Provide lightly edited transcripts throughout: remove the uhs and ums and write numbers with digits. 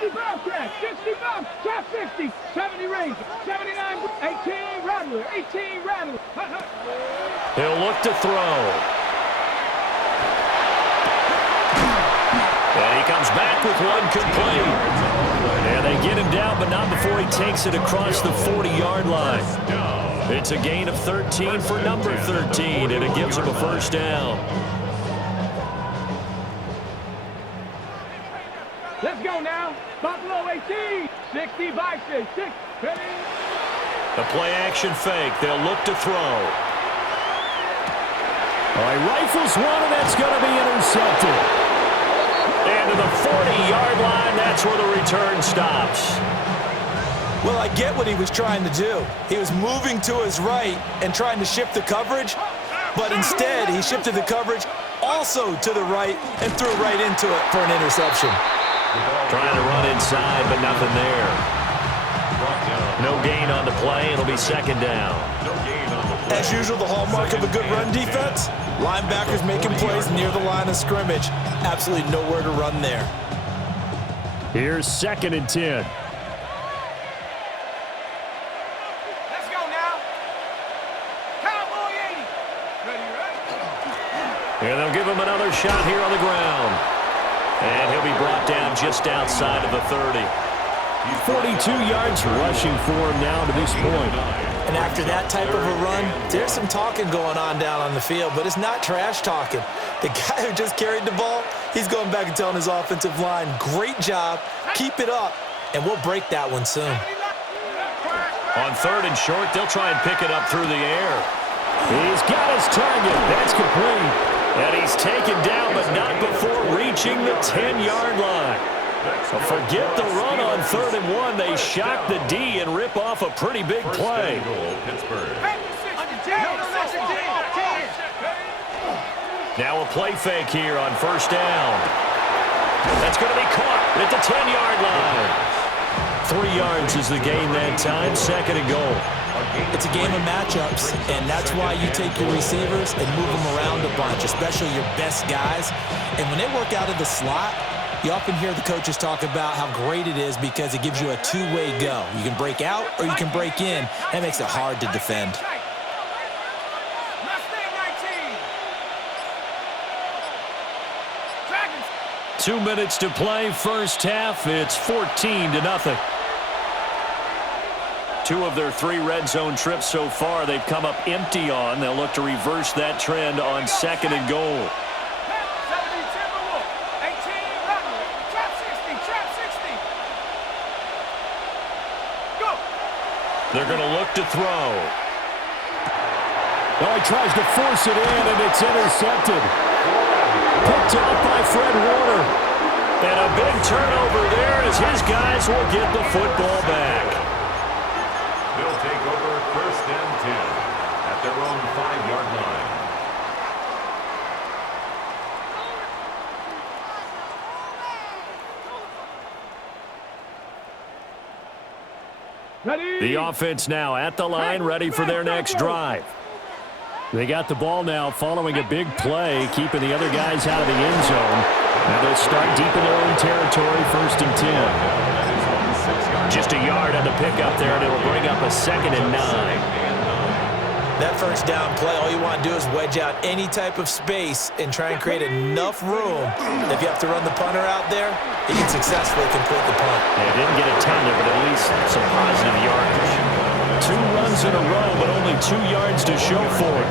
60 Bobcat, 60 Bob, top 60, 70 Razor, 79, 18 Rattler, 18 Rattler. He'll look to throw. And he comes back with one complete. And they get him down, but not before he takes it across the 40-yard line. It's a gain of 13 for number 13, and it gives him a first down. Let's go now. Buffalo 18, 60 Bison, 6, ready. The play-action fake. They'll look to throw. Oh, he rifles one, and that's going to be intercepted. And to the 40-yard line, that's where the return stops. Well, I get what he was trying to do. He was moving to his right and trying to shift the coverage, but instead he shifted the coverage also to the right and threw right into it for an interception. Trying to run inside, but nothing there. No gain on the play. It'll be second down. As usual, the hallmark of a good run defense, linebackers making plays near the line of scrimmage. Absolutely nowhere to run there. Here's 2nd and 10. Let's go now. Cowboy 80. Ready. And they'll give him another shot here on the ground. And he'll be brought down just outside of the 30. 42 yards rushing for him now to this point. And after that type of a run, there's some talking going on down on the field, but it's not trash talking. The guy who just carried the ball, he's going back and telling his offensive line, great job, keep it up, and we'll break that one soon. On 3rd and short, they'll try and pick it up through the air. He's got his target. That's complete. And he's taken down, but not before reaching the 10-yard line. So forget the run on 3rd and 1. They shock the D and rip off a pretty big play. Now a play fake here on 1st down. That's going to be caught at the 10-yard line. 3 yards is the gain that time. 2nd and goal. It's a game of matchups, and that's why you take your receivers and move them around a bunch, especially your best guys. And when they work out of the slot, you often hear the coaches talk about how great it is because it gives you a two-way go. You can break out or you can break in. That makes it hard to defend. 2 minutes to play, first half. It's 14-0. 2 of their 3 red zone trips so far they've come up empty on. They'll look to reverse that trend on 2nd and goal. They're going to look to throw. Oh, he tries to force it in, and it's intercepted. Picked off by Fred Warner. And a big turnover there as his guys will get the football back. They'll take over 1st and 10 at their own 5-yard line. Ready. The offense now at the line, ready for their next drive. They got the ball now following a big play, keeping the other guys out of the end zone. Now they'll start deep in their own territory, 1st and 10. Just a yard on the pickup there, and it'll bring up a 2nd and 9. That first down play, all you want to do is wedge out any type of space and try and create enough room. If you have to run the punter out there, he can successfully complete the punt. Yeah, didn't get a ton there, but at least some positive yardage. 2 runs in a row, but only 2 yards to show for it.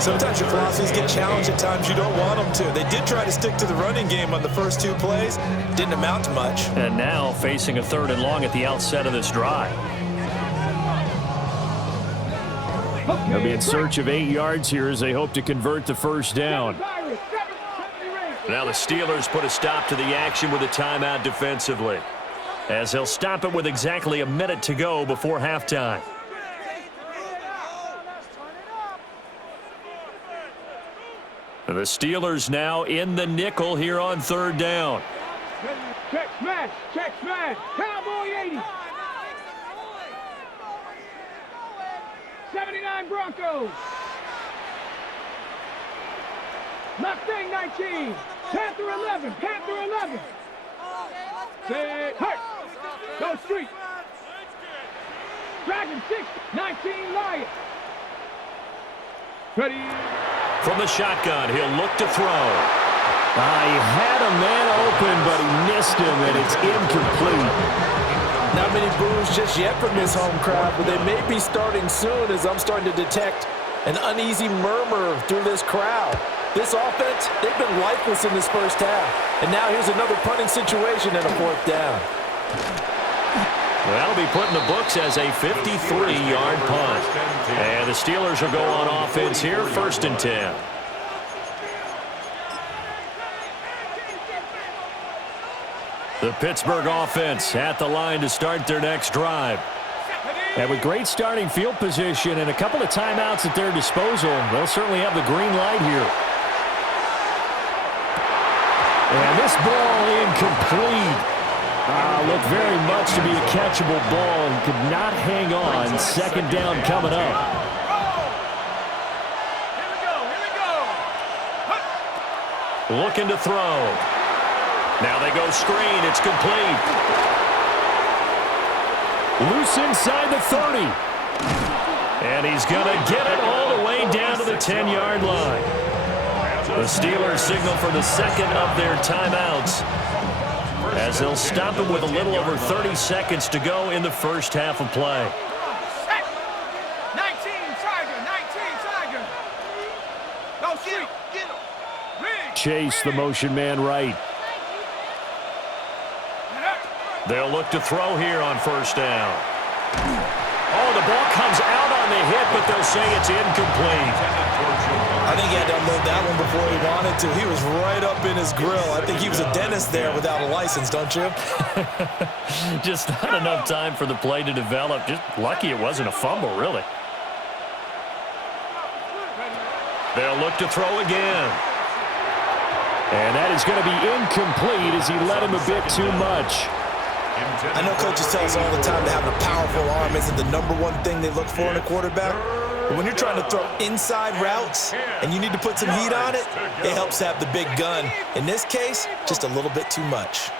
Sometimes your philosophies get challenged at times you don't want them to. They did try to stick to the running game on the first 2 plays. Didn't amount to much. And now facing a 3rd and long at the outset of this drive. They'll be in search of 8 yards here as they hope to convert the first down. Now the Steelers put a stop to the action with a timeout defensively, as they'll stop it with exactly a minute to go before halftime. The Steelers now in the nickel here on 3rd down. Check smash, Cowboy 80. 79 Broncos. Mustang 19. Panther 11. Set. Hurt. Go street. Dragon 6. 19 Lions. Ready. From the shotgun, he'll look to throw. He had a man open, but he missed him, and it's incomplete. Not many boos just yet from this home crowd, but they may be starting soon as I'm starting to detect an uneasy murmur through this crowd. This offense, they've been lifeless in this first half. And now here's another punting situation and a fourth down. That'll be put in the books as a 53-yard punt. And the Steelers will go on offense here, 1st and 10. The Pittsburgh offense at the line to start their next drive. And with great starting field position and a couple of timeouts at their disposal, they'll certainly have the green light here. And this ball incomplete. Looked very much to be a catchable ball and could not hang on. 2nd down coming up. Looking to throw. Now they go screen. It's complete. Loose inside the 30. And he's going to get it all the way down to the 10-yard line. The Steelers signal for the second of their timeouts, as they'll stop him with a little over 30 seconds to go in the first half of play. 19 Tiger. Go street. Get him. Chase the motion man right. They'll look to throw here on 1st down. Oh, the ball comes out on the hit, but they'll say it's incomplete. I think he had to unload that one before he wanted to. He was right up in his grill. I think he was a dentist there without a license, don't you? Just not enough time for the play to develop. Just lucky it wasn't a fumble, really. They'll look to throw again. And that is going to be incomplete as he led him a bit too much. I know coaches tell us all the time that having a powerful arm isn't the #1 thing they look for in a quarterback. But when you're trying to throw inside routes and you need to put some heat on it, it helps have the big gun. In this case, just a little bit too much.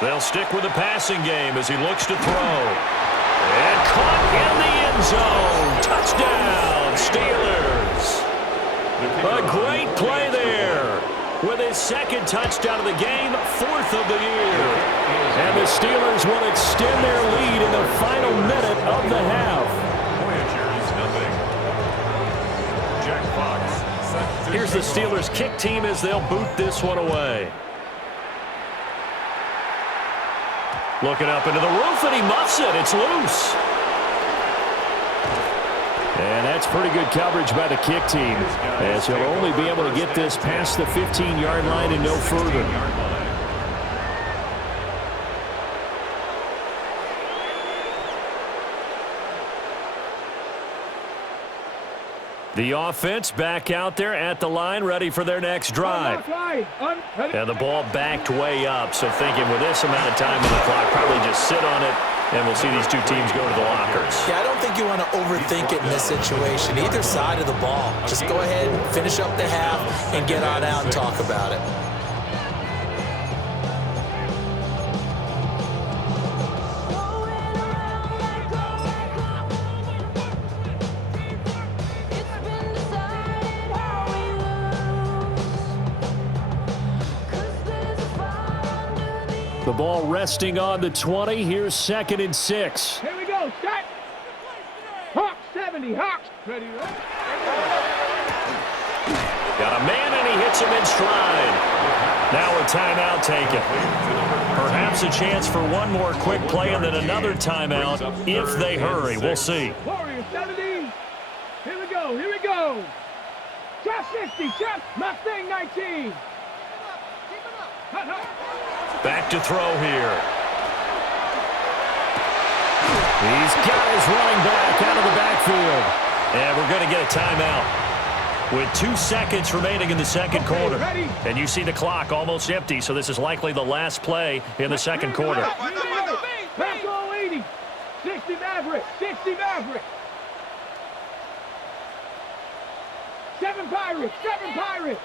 They'll stick with the passing game as he looks to throw. And caught in the end zone. Touchdown, Steelers. A great play there. With his 2nd touchdown of the game, 4th of the year. And the Steelers will extend their lead in the final minute of the half. Here's the Steelers kick team as they'll boot this one away. Looking up into the roof, and he muffs it. It's loose. And that's pretty good coverage by the kick team, as he'll only be able to get this past the 15-yard line and no further. The offense back out there at the line, ready for their next drive. And the ball backed way up, so thinking with this amount of time on the clock, probably just sit on it, and we'll see these two teams go to the lockers. Yeah, I don't think you want to overthink it in this situation, either side of the ball. Just go ahead, finish up the half, and get on out and talk about it. The ball resting on the 20. Here's 2nd and 6. Here we go. Set. Hawk 70. Hawks. Ready. Got a man, and he hits him in stride. Now a timeout taken. Perhaps a chance for one more quick play and then another timeout if they hurry. We'll see. Warriors 70. Here we go. Here we go. Chop 60. Chop Mustang 19. Back to throw here. He's got his running back out of the backfield. And we're going to get a timeout with 2 seconds remaining in the second quarter. And you see the clock almost empty, so this is likely the last play in the second quarter. Back all 80. 60 Maverick. 60 Maverick. 7 Pirates. 7 Pirates.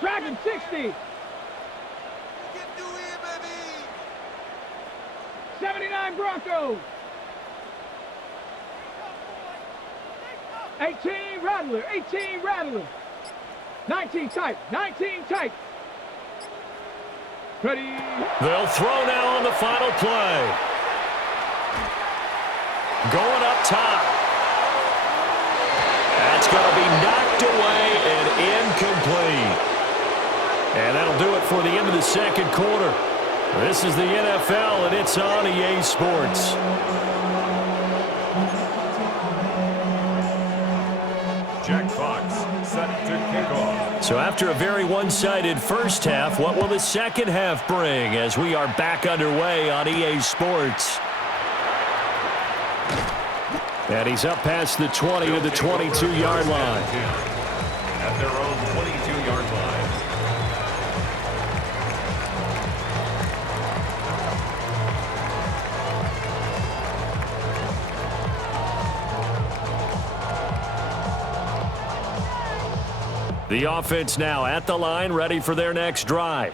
Dragon 60. 79 Broncos. 18 Rattler. 18 Rattler. 19 tight. 19 tight. Ready. They'll throw now on the final play. Going up top. That's going to be knocked away and incomplete. And that'll do it for the end of the second quarter. This is the NFL, and it's on EA Sports. Jack Fox set to kick off. So after a very one-sided first half, what will the second half bring as we are back underway on EA Sports? And he's up past the 20 to the 22-yard line. At their own 22-yard line. The offense now at the line, ready for their next drive.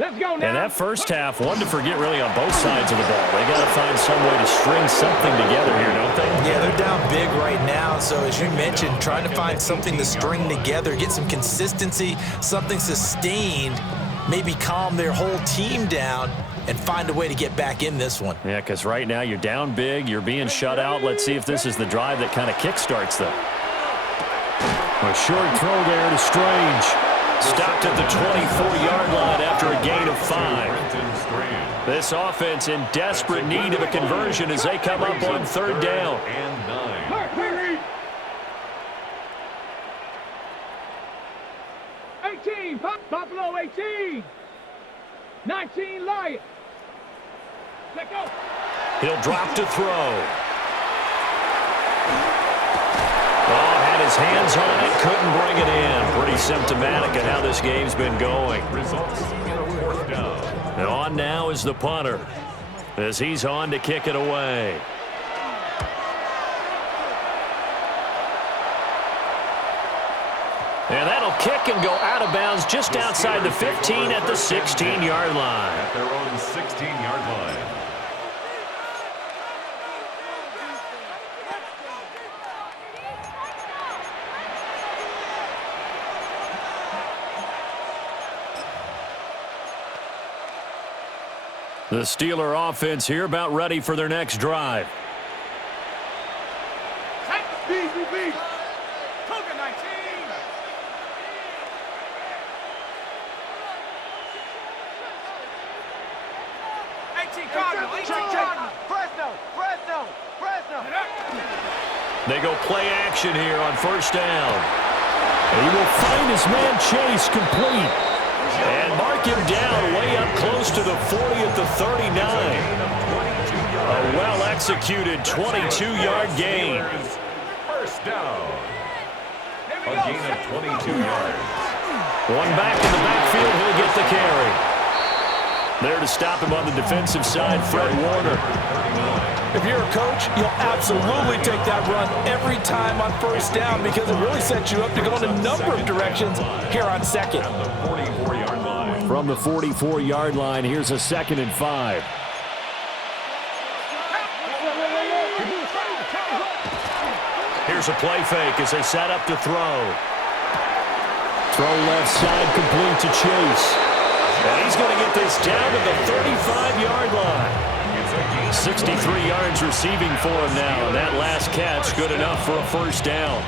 Let's go now. And that first half, one to forget really on both sides of the ball. They got to find some way to string something together here, don't they? Yeah, they're down big right now. So as you mentioned, trying to find something to string together, get some consistency, something sustained, maybe calm their whole team down and find a way to get back in this one. Yeah, because right now you're down big, you're being shut out. Let's see if this is the drive that kind of kickstarts them. A short throw there to Strange. Stopped at the 24-yard line after a gain of 5. This offense in desperate need of a conversion as they come up on third down. And 9. 18, Buffalo 18. 19, Lions. Let go. He'll drop to throw. Oh, had his hands on it, couldn't bring it in. Pretty symptomatic of how this game's been going. Results in a fourth down. And on now is the punter as he's on to kick it away. And that'll kick and go out of bounds just outside the 15 at the 16-yard line. At their own 16-yard line. The Steeler offense here about ready for their next drive. BCB. Cougar 19. 18 Cardinal. 18 Cardinal. Fresno. They go play action here on first down. And he will find his man Chase complete. And mark him down way up close to the 40 at the 39. A well-executed 22-yard gain. First down. A gain of 22 yards. One back in the backfield, he'll get the carry. There to stop him on the defensive side, Fred Warner. If you're a coach, you'll absolutely take that run every time on first down because it really sets you up to go in a number of directions here on second. At the 44-yard line. From the 44-yard line, here's a 2nd and 5. Here's a play fake as they set up to throw. Throw left side complete to Chase. And he's going to get this down to the 35-yard line. 63 yards receiving for him now, and that last catch good enough for a first down.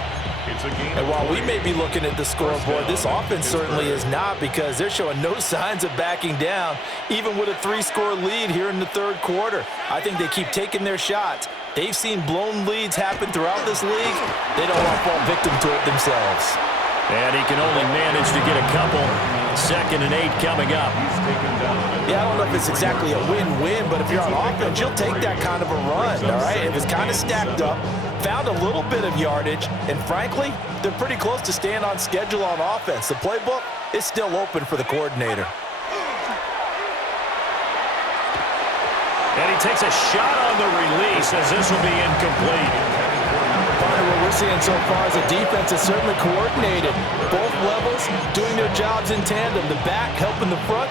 And while we may be looking at the scoreboard, this offense certainly is not because they're showing no signs of backing down, even with a 3-score lead here in the third quarter. I think they keep taking their shots. They've seen blown leads happen throughout this league. They don't want to fall victim to it themselves. And he can only manage to get a couple. 2nd and 8 coming up. Yeah, I don't know if it's exactly a win-win, but if you're on offense, you'll take that kind of a run, all right? If it's kind of stacked up, found a little bit of yardage, and frankly, they're pretty close to staying on schedule on offense. The playbook is still open for the coordinator. And he takes a shot on the release as this will be incomplete. What we're seeing so far is the defense is certainly coordinated. Both levels defense doing their jobs in tandem. The back helping the front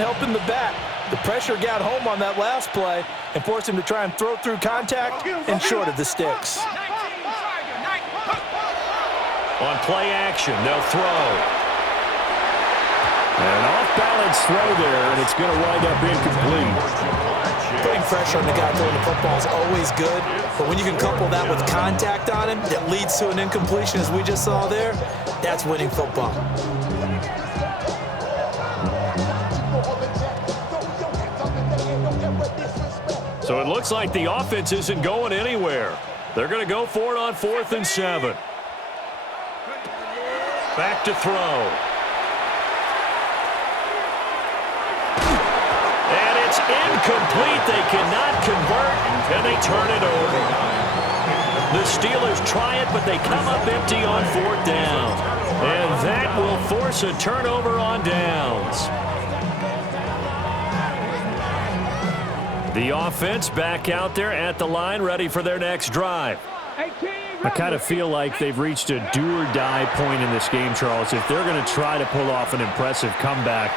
helping the back. The pressure got home on that last play and forced him to try and throw through contact and short of the sticks. On play action, they'll throw. An off-balance throw there, and it's going to wind up incomplete. Putting pressure on the guy throwing the football is always good, but when you can couple that with contact on him that leads to an incompletion, as we just saw there, that's winning football. So it looks like the offense isn't going anywhere. They're going to go for it on 4th and 7. Back to throw. It's incomplete. They cannot convert, and they turn it over. The Steelers try it, but they come up empty on 4th down. And that will force a turnover on downs. The offense back out there at the line, ready for their next drive. I kind of feel like they've reached a do-or-die point in this game, Charles. If they're going to try to pull off an impressive comeback,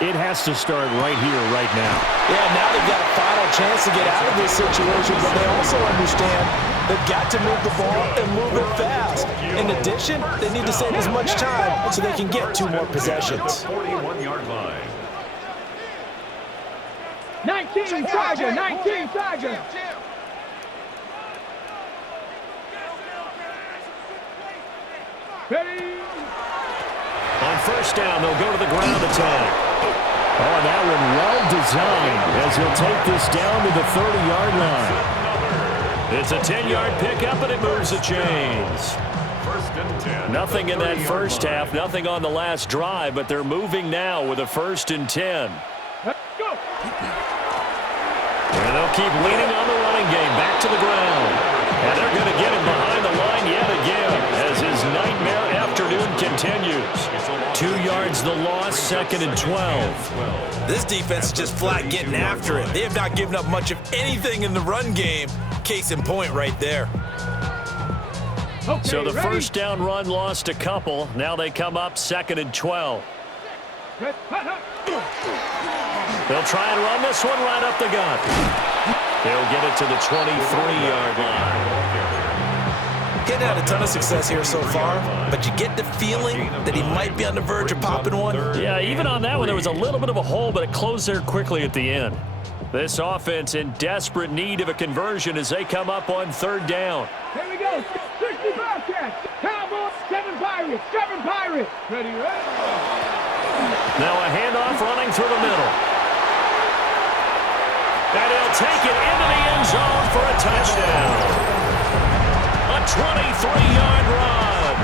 it has to start right here, right now. Yeah, now they've got a final chance to get out of this situation, but they also understand they've got to move the ball and move it fast. In addition, they need to save as much time so they can get 2 more possessions. 41-yard line. 19 Tiger, 19 Tiger. Ready? On 1st down, they'll go to the ground attack. Oh, that one well designed as he'll take this down to the 30-yard line. It's a 10-yard pickup, and it moves the chains. 1st and 10. Nothing in that first half, nothing on the last drive, but they're moving now with a 1st and 10. Let's go. And they'll keep leaning on the running game, back to the ground. And they're going to get him behind the line yet again as his nightmare afternoon continues. 2 yards the loss, 2nd and 12. This defense is just flat getting after it. They have not given up much of anything in the run game. Case in point right there. Okay, So the ready? 1st down run lost a couple. Now they come up 2nd and 12. They'll try and run this one right up the gut. They'll get it to the 23-yard line. Getting had a ton of success here so far, but you get the feeling that he might be on the verge of popping one. Yeah, even on that one, there was a little bit of a hole, but it closed there quickly at the end. This offense in desperate need of a conversion as they come up on 3rd down. Here we go. 60 Bobcats. Cowboys, 7 Pirates. 7 Pirates. Ready, ready? Now a handoff running through the middle. And he'll take it into the end zone for a touchdown. A 23-yard run.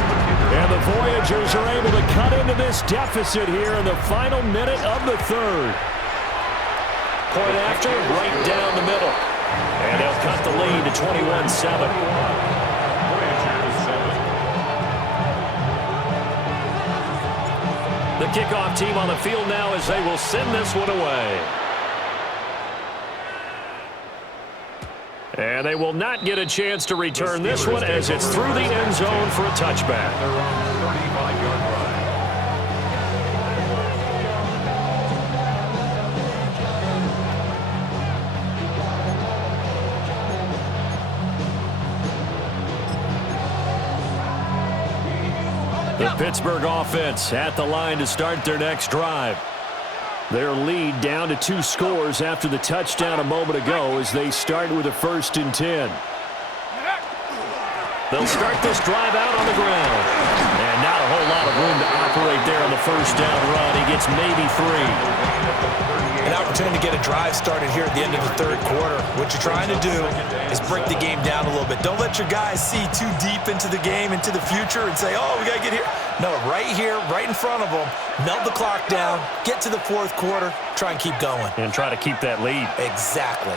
And the Voyagers are able to cut into this deficit here in the final minute of the 3rd. Point after, right down the middle. And they'll cut the lead to 21-7. The kickoff team on the field now as they will send this one away. And they will not get a chance to return this one as it's through the end zone for a touchback. They're on the 35-yard line. The Pittsburgh offense at the line to start their next drive. Their lead down to 2 scores after the touchdown a moment ago as they start with a 1st and 10. They'll start this drive out on the ground. And not a whole lot of room to operate there on the 1st down run. He gets maybe 3. An opportunity to get a drive started here at the end of the 3rd quarter. What you're trying to do is break the game down a little bit. Don't let your guys see too deep into the game, into the future, and say, oh, we got to get here. No, right here, right in front of them, melt the clock down, get to the 4th quarter, try and keep going. And try to keep that lead. Exactly.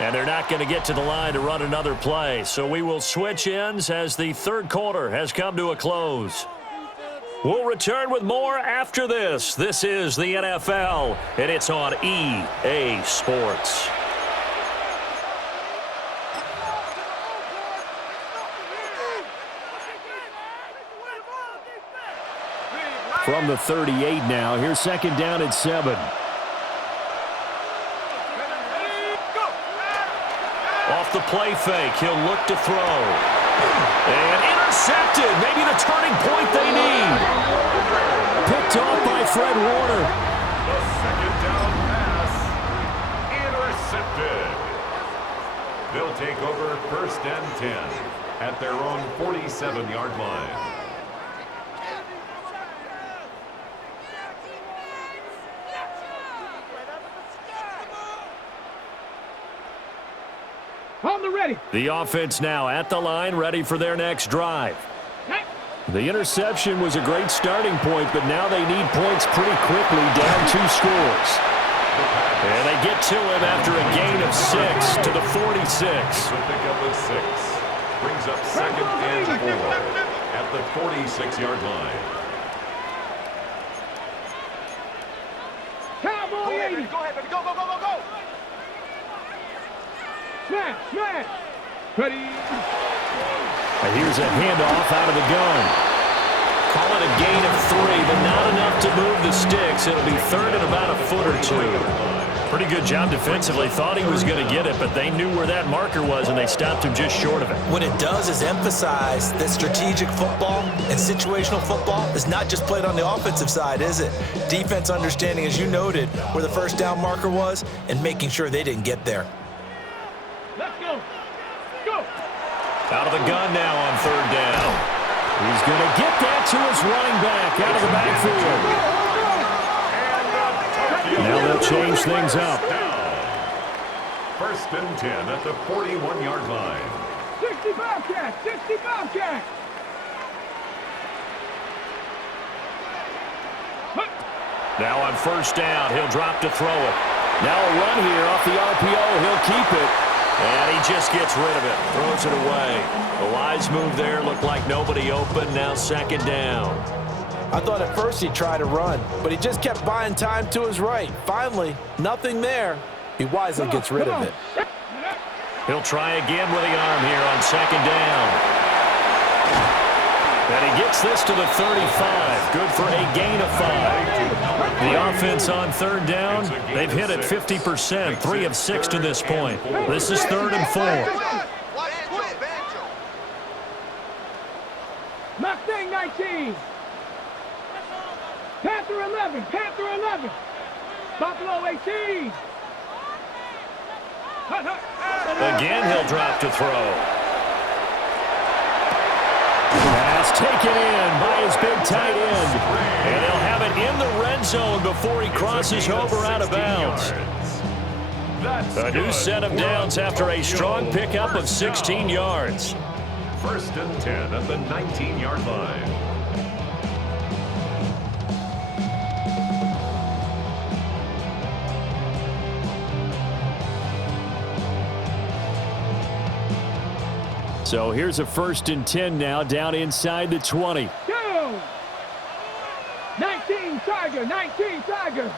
And they're not going to get to the line to run another play. So we will switch ends as the 3rd quarter has come to a close. We'll return with more after this. This is the NFL, and it's on EA Sports. From the 38 now. Here's second down at 7. Off the play fake, he'll look to throw. And intercepted. Maybe the turning point they need. Picked off by Fred Warner. The second down pass. Intercepted. They'll take over first and 10 at their own 47-yard line. On the ready. The offense now at the line, ready for their next drive. The interception was a great starting point, but now they need points pretty quickly, down 2 scores. And they get to him after a gain of 6 to the 46. The pickup of 6 brings up second and 4 at the 46-yard line. Cowboy 80. Go ahead, baby. Go, go, go, go, go. Smash, smash. Ready. And here's a handoff out of the gun. Call it a gain of 3, but not enough to move the sticks. It'll be third and about a foot or 2. Pretty good job defensively. Thought he was going to get it, but they knew where that marker was, and they stopped him just short of it. What it does is emphasize that strategic football and situational football is not just played on the offensive side, is it? Defense understanding, as you noted, where the first down marker was and making sure they didn't get there. Let's go. Go. Out of the gun now on third down. He's going to get that to his running back out of the backfield. Now they'll change things up. First and 10 at the 41-yard line. 65 catch. 65 catch. Now on first down, he'll drop to throw it. Now a run here off the RPO. He'll keep it. And he just gets rid of it. Throws it away. The wise move there. Looked like nobody open. Now second down. I thought at first he'd try to run, but he just kept buying time to his right. Finally, nothing there. He wisely gets rid of it. He'll try again with the arm here on second down. And he gets this to the 35. Good for a gain of 5. The offense on third down, they've hit it 50%, 3 of 6 to this point. This is third and 4. Mustang 19. Panther 11. Panther 11. Buffalo 18. Again, he'll drop to throw. Pass taken in by his big tight end. And he'll have it in the red zone before he crosses over out of bounds. A new set of downs after a strong pickup of 16 yards. First and 10 at the 19-yard line. So here's a first and 10 now, down inside the 20. Go! 19 Tiger, 19 Tiger.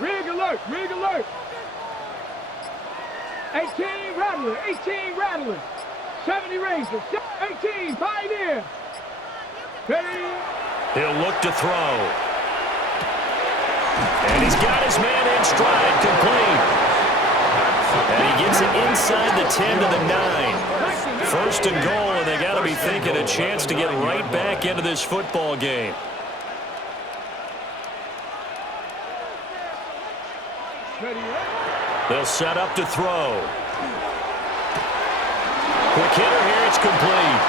Rig alert, rig alert. 18 Rattler, 18 Rattler. 70 Ranger, 18 Pioneer. Ready? He'll look to throw. And he's got his man in stride, complete. And he gets it inside the 10 to the 9. First and goal, and they got to be thinking a chance to get right back into this football game. They'll set up to throw. Quick hitter here, it's complete.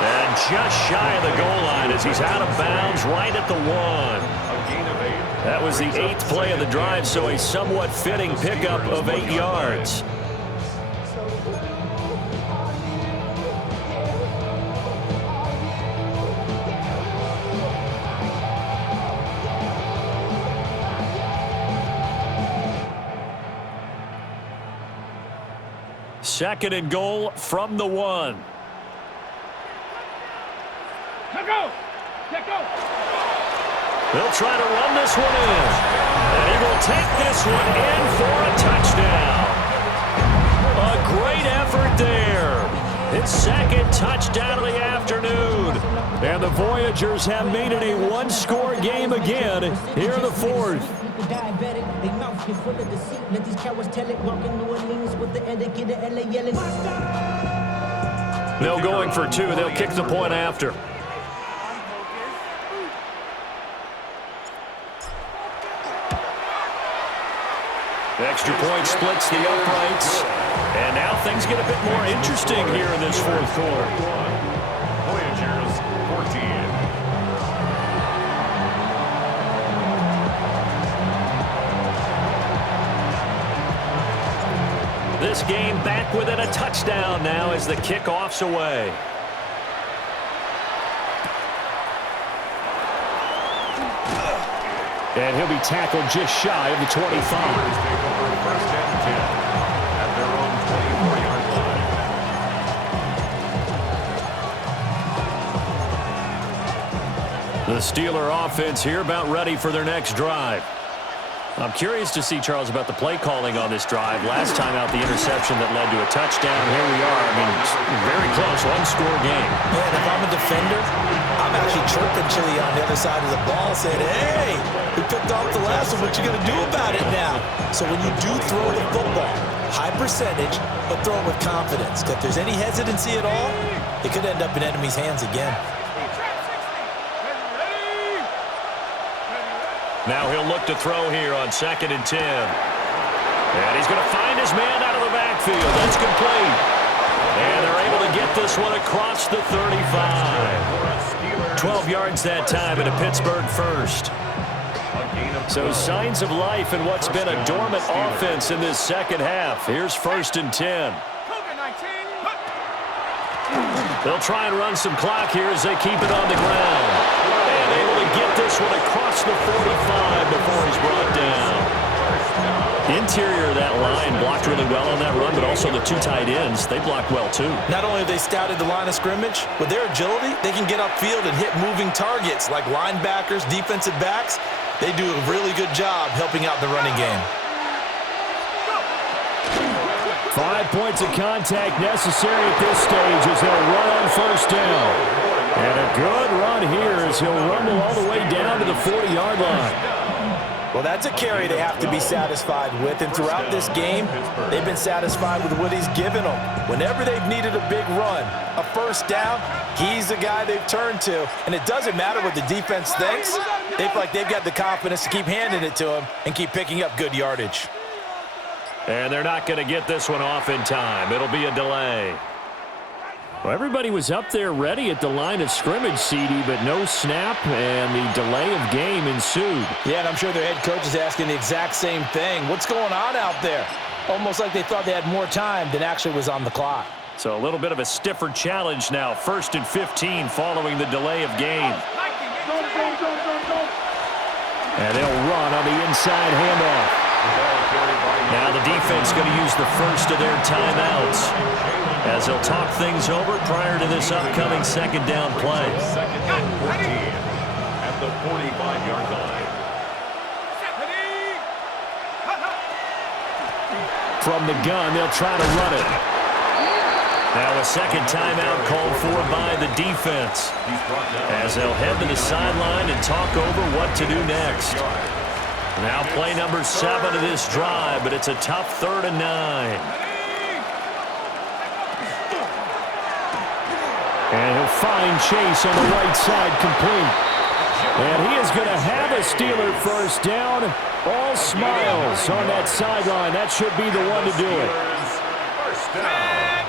And just shy of the goal line as he's out of bounds right at the 1. That was the 8th play of the drive, so a somewhat fitting pickup of 8 yards. Second and goal from the 1. Let go! Let go! They'll try to run this one in. And he will take this one in for a touchdown. A great effort there. second touchdown of the afternoon. And the Voyagers have made it a one-score game again here in the fourth. They'll going for two. They'll kick the point after. The extra point splits the uprights. And now things get a bit more interesting here in this fourth quarter. Voyagers 14. This game back within a touchdown now as the kickoff's away. And he'll be tackled just shy of the 25. Take over first and 10 at their own 24-yard line. The Steeler offense here about ready for their next drive. I'm curious to see, Charles, about the play calling on this drive. Last time out, the interception that led to a touchdown. Here we are. I mean, very close, one-score game. Man, if I'm a defender, I'm actually chirping Chili on the other side of the ball saying, hey, we picked off the last one. What you going to do about it now? So when you do throw the football, high percentage, but throw it with confidence. If there's any hesitancy at all, it could end up in enemy's hands again. Now he'll look to throw here on 2nd and 10. And he's going to find his man out of the backfield. That's complete. And they're able to get this one across the 35. 12 yards that time and a Pittsburgh first. So signs of life in what's been a dormant offense in this second half. Here's 1st and 10. They'll try and run some clock here as they keep it on the ground. And able to get this one across the 45 before he's brought down. The interior of that line blocked really well on that run, but also the two tight ends, they blocked well too. Not only have they scouted the line of scrimmage, with their agility, they can get upfield and hit moving targets like linebackers, defensive backs. They do a really good job helping out the running game. 5 points of contact necessary at this stage as they'll run on first down. And a good run here as he'll rumble all the way down to the 40-yard line. Well, that's a carry they have to be satisfied with, and throughout this game, they've been satisfied with what he's given them. Whenever they've needed a big run, a first down, he's the guy they've turned to, and it doesn't matter what the defense thinks. They feel like they've got the confidence to keep handing it to him and keep picking up good yardage. And they're not going to get this one off in time. It'll be a delay. Well, everybody was up there ready at the line of scrimmage, CD, but no snap, and the delay of game ensued. Yeah, and I'm sure their head coach is asking the exact same thing. What's going on out there? Almost like they thought they had more time than actually was on the clock. So a little bit of a stiffer challenge now. 1st and 15 following the delay of game. And they'll run on the inside handoff. Now the defense going to use the first of their timeouts as they'll talk things over prior to this upcoming second down play. 2nd and 14 at the 45-yard line. From the gun, they'll try to run it. Now a second timeout called for by the defense as they'll head to the sideline and talk over what to do next. Now play number 7 of this drive, but it's a tough 3rd and 9. And he'll find Chase on the right side complete. And he is going to have a Steeler first down. All smiles on that sideline. That should be the one to do it. First down.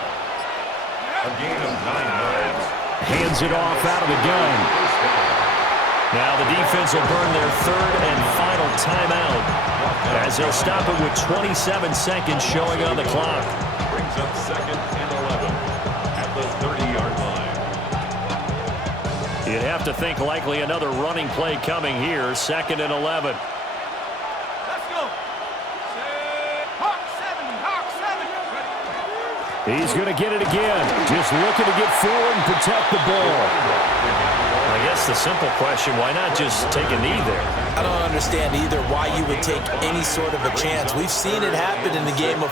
A gain of 9 yards. Hands it off out of the gun. Now the defense will burn their 3rd and final timeout as they'll stop it with 27 seconds showing on the clock. Brings up 2nd and 11 at the 30-yard line. You'd have to think likely another running play coming here. 2nd and 11. Let's go. Hawk 7. He's going to get it again. Just looking to get forward and protect the ball. I guess the simple question, why not just take a knee there? I don't understand either why you would take any sort of a chance. We've seen it happen in the game of